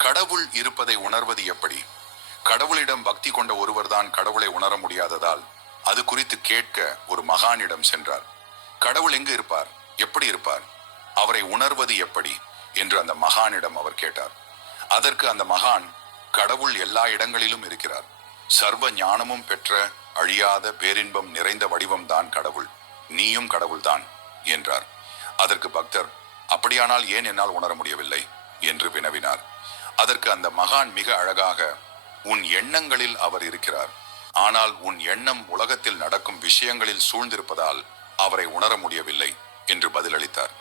கடவுள் இருப்பதை உணர்வது எப்படி? கடவுளிடம் பக்தி கொண்ட ஒருவர்தான் கடவுளை உணர முடியாததால் அது குறித்து கேட்க ஒரு மகானிடம் சென்றார். கடவுள் எங்கு இருப்பார், எப்படி இருப்பார், அவரை உணர்வது எப்படி என்று அந்த மகானிடம் அவர் கேட்டார். அதற்கு அந்த மகான், கடவுள் எல்லா இடங்களிலும் இருக்கிறார், சர்வ ஞானமும் பெற்ற அழியாத பேரின்பம் நிறைந்த வடிவம்தான் கடவுள், நீயும் கடவுள்தான் என்றார். அதற்கு பக்தர், அப்படியானால் ஏன் என்னால் உணர முடியவில்லை என்று வினவினார். அதற்கு அந்த மகான் மிக அழகாக, உன் எண்ணங்களில் அவர் இருக்கிறார், ஆனால் உன் எண்ணம் உலகத்தில் நடக்கும் விஷயங்களில் சூழ்ந்திருப்பதால் அவரை உணர முடியவில்லை என்று பதிலளித்தார்.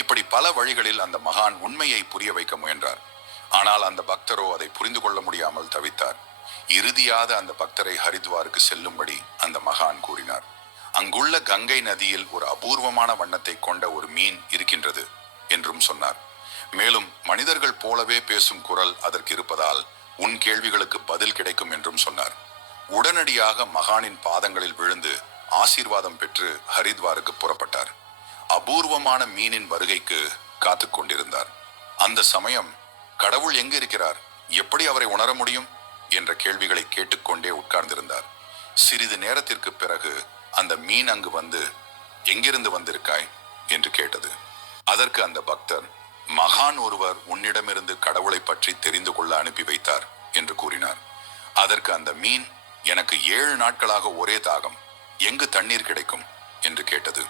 இப்படி பல வழிகளில் அந்த மகான் உண்மையை புரிய வைக்க முயன்றார். ஆனால் அந்த பக்தரோ அதை புரிந்து கொள்ள முடியாமல் தவித்தார். இறுதியாக அந்த பக்தரை ஹரித்வாருக்கு செல்லும்படி அந்த மகான் கூறினார். அங்குள்ள கங்கை நதியில் ஒரு அபூர்வமான வண்ணத்தை கொண்ட ஒரு மீன் இருக்கின்றது என்றும் சொன்னார். மேலும் மனிதர்கள் போலவே பேசும் குரல் அதற்கு இருப்பதால் உன் கேள்விகளுக்கு பதில் கிடைக்கும் என்றும் சொன்னார். உடனடியாக மகானின் பாதங்களில் விழுந்து ஆசீர்வாதம் பெற்று ஹரித்வாருக்கு புறப்பட்டார். அபூர்வமான மீனின் வருகைக்கு காத்து கொண்டிருந்தார். அந்த சமயம், கடவுள் எங்கு இருக்கிறார், எப்படி அவரை உணர முடியும் என்ற கேள்விகளை கேட்டுக்கொண்டே உட்கார்ந்திருந்தார். சிறிது நேரத்திற்கு பிறகு அந்த மீன் அங்கு வந்து, எங்கிருந்து வந்திருக்காய் என்று கேட்டது. அதற்கு அந்த பக்தர், மகான் ஒருவர் உன்னிடமிருந்து கடவுளை பற்றி தெரிந்து கொள்ள அனுப்பி வைத்தார் என்று கூறினார். அதற்கு அந்த மீன், எனக்கு 7 நாட்களாக ஒரே தாகம், எங்கு தண்ணீர் கிடைக்கும் என்று கேட்டது.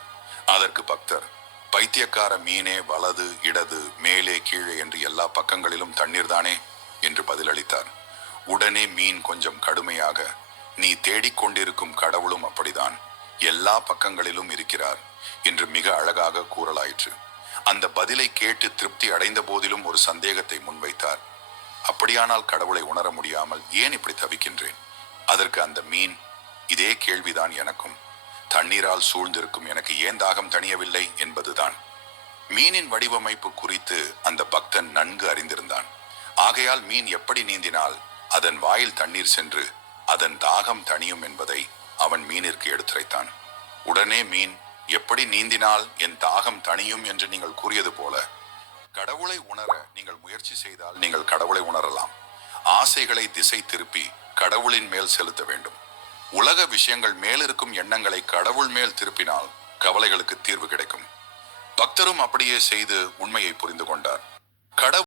அதற்கு பக்தர், பைத்தியக்கார மீனே, வலது இடது மேலே கீழே என்று எல்லா பக்கங்களிலும் தண்ணீர் தானே என்று பதிலளித்தார். உடனே மீன் கொஞ்சம் கடுமையாக, நீ தேடிக்கொண்டிருக்கும் கடவுளும் அப்படிதான், எல்லா பக்கங்களிலும் இருக்கிறார் என்று மிக அழகாக கூறலாயிற்று. அந்த பதிலை கேட்டு திருப்தி அடைந்த போதிலும் ஒரு சந்தேகத்தை முன்வைத்தார். அப்படியானால் கடவுளை உணர முடியாமல் ஏன் இப்படி தவிக்கின்றேன்? அதற்கு அந்த மீன், இதே கேள்விதான் எனக்கும், தண்ணீரால் சூழ்ந்திருக்கும் எனக்கு ஏன் தாகம் தணியவில்லை என்பதுதான். மீனின் வடிவமைப்பு குறித்து அந்த பக்தன் நன்கு அறிந்திருந்தான். ஆகையால் மீன் எப்படி நீந்தினால் அதன் வாயில் தண்ணீர் சென்று அதன் தாகம் தணியும் என்பதை அவன் மீனிற்கு எடுத்துரைத்தான். உடனே மீன், எப்படி நீந்தினால் என் தாகம் தணியும் என்று நீங்கள் கூறியது போல, கடவுளை உணர நீங்கள் முயற்சி செய்தால் நீங்கள் கடவுளை உணரலாம். ஆசைகளை திசை திருப்பி கடவுளின் மேல் செலுத்த வேண்டும். உலக விஷயங்கள் மேலிருக்கும் எண்ணங்களை கடவுள் மேல் திருப்பினால் கவலைகளுக்கு தீர்வு கிடைக்கும். பக்தரும் அப்படியே செய்து உண்மையை புரிந்து கொண்டார். கடவுள்